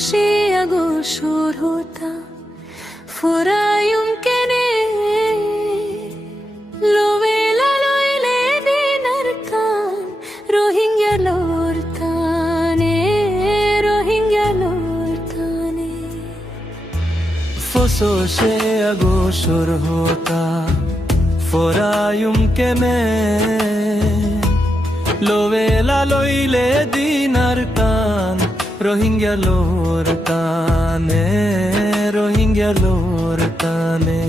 से अगोशर होता फुरा यumkene lovela loile dinartan rohingya lortane फसो से अगोशर होता फुरा यumkene lovela loile dinartan रोहिंग्या लोरताने रोहिंग्या लोरताने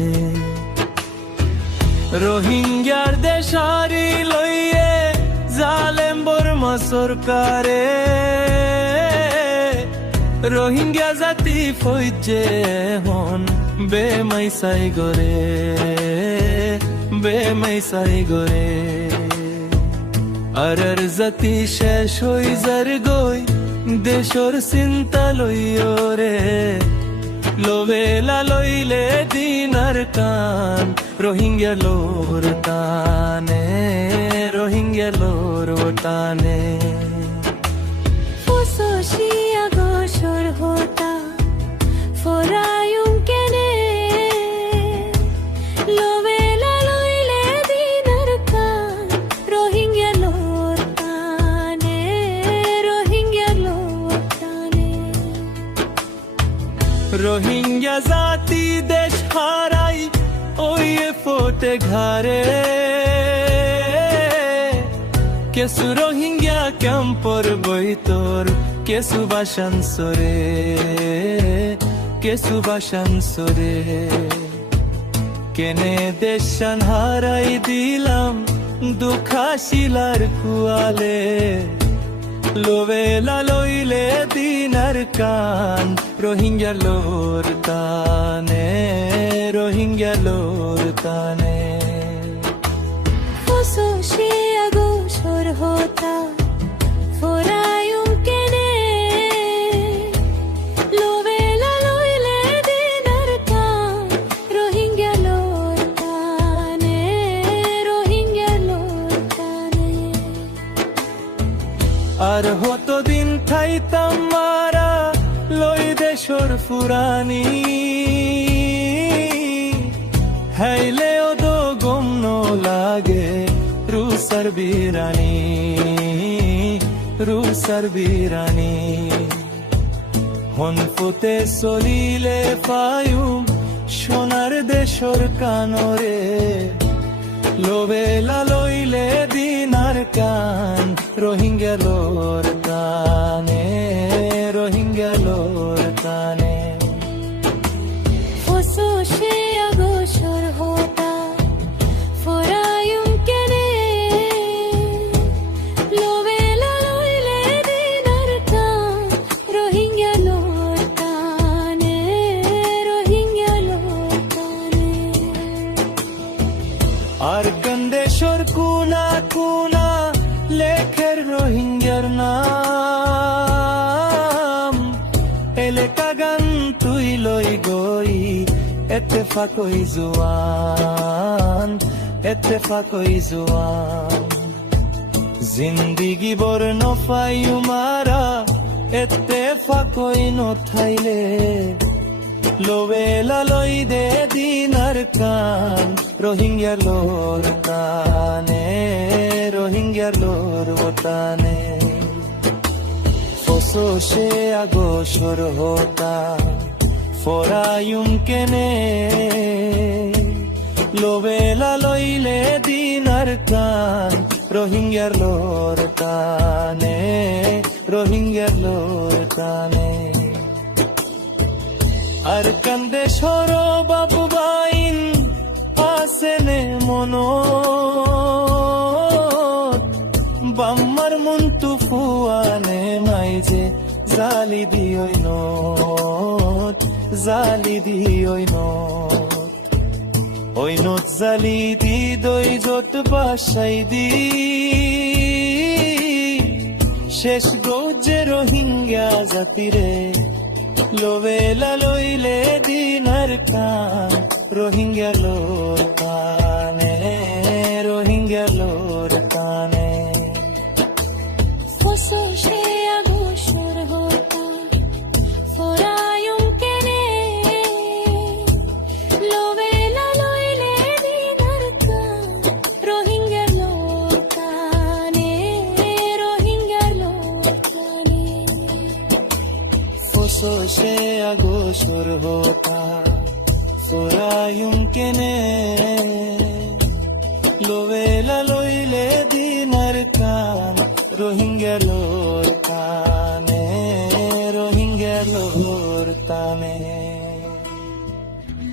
रोहिंग्यार देशारी लइये जालेम बर्मा सरकारे रोहिंग्या जाति फौजे हन बेमाइसाई गरे अरर जाति शेष हई जार गई देशर चिंता लइयो रे लोवेला लइले दिनार कान रोहिंग्या लोरताने रोहिंग्या लोरताने फसो से अगोशर होता फुरा यumkene lovela loile dinartan rohingya lortane Rohingya जाति देश हाराई ओये फोटे घरे केसु रोहिंग्या कैंपर बइतोर केसु बाशान सोरे केने देशान हाराई दिलाम दुखाशिलार कुआले लोवेला लोइले दिनार कान रोहिंग्या लोरताने रोहिंग्या लोरताने फसो से अगोशर होता फुरा यumkene लोवेला लोइले dinartan rohingya lortane আর হতো দিন থাইতাম মারা লই দেশর ফুরানি হাইলে ওদো গম নো লাগে রুসার বিরানি হন ফুতে চলিলে পায়ু সোনার দেশর কানরে লোবেলা লইলে দিনার কান रोहिंग्या लोरताने फसो से अगोशर होता फुरा यumkene लोवेला लोइले dinartan rohingya lortane আর গন্দেশ্বর কুনা কুনা লেখের রোহিঙ্গার নাম এলেকা গান তুই লই গই এতেফাকই জোয়ান জিন্দিগি বর নফাইউ মারা এতেফাকই নথাইলে লোবেলা লই দে দিনার কান रोहिंग्या लोरताने फसो से अगोशर होता फुरा यumkene लोवेला लइले दिनार कान रोहिंग्या लोरताने আর কান্দে সর বাবু বাইন আসেনে মনত বাম্মার মন্তু ফুয়ানে মাইজে জালি দিয়ই নত ওই নত জালি দি দই যত বাসাই দি শেষ গৌজে রোহিঙ্গা জাতিরে লোবেলা লইলে দিনার কান रोहिंग्या लोरताने फसो से अगोशर होता गोशर होता फुरा यमकिन